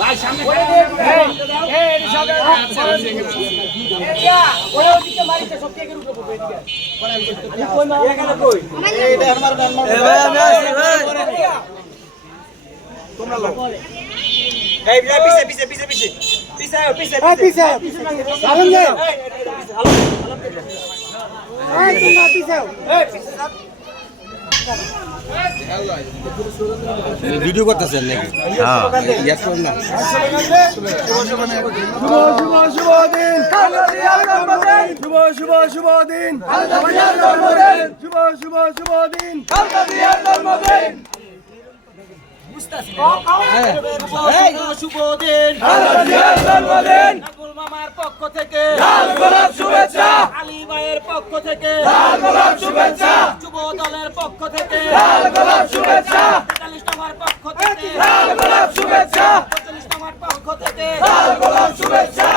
ভাই সামনে ভিডিও করতেছেন নাকি? ইয়াস করেন না। নাকুল মামার পক্ষ থেকে লাল গোলাপ শুভেচ্ছা, আলী ভাইয়ের পক্ষ থেকে লাল গোলাপ শুভেচ্ছা, যুব দলের পক্ষ থেকে লাল গোলাপ শুভেচ্ছা, 43 নম্বর পক্ষ থেকে লাল গোলাপ শুভেচ্ছা, 45 নম্বর পক্ষ থেকে লাল গোলাপ শুভেচ্ছা।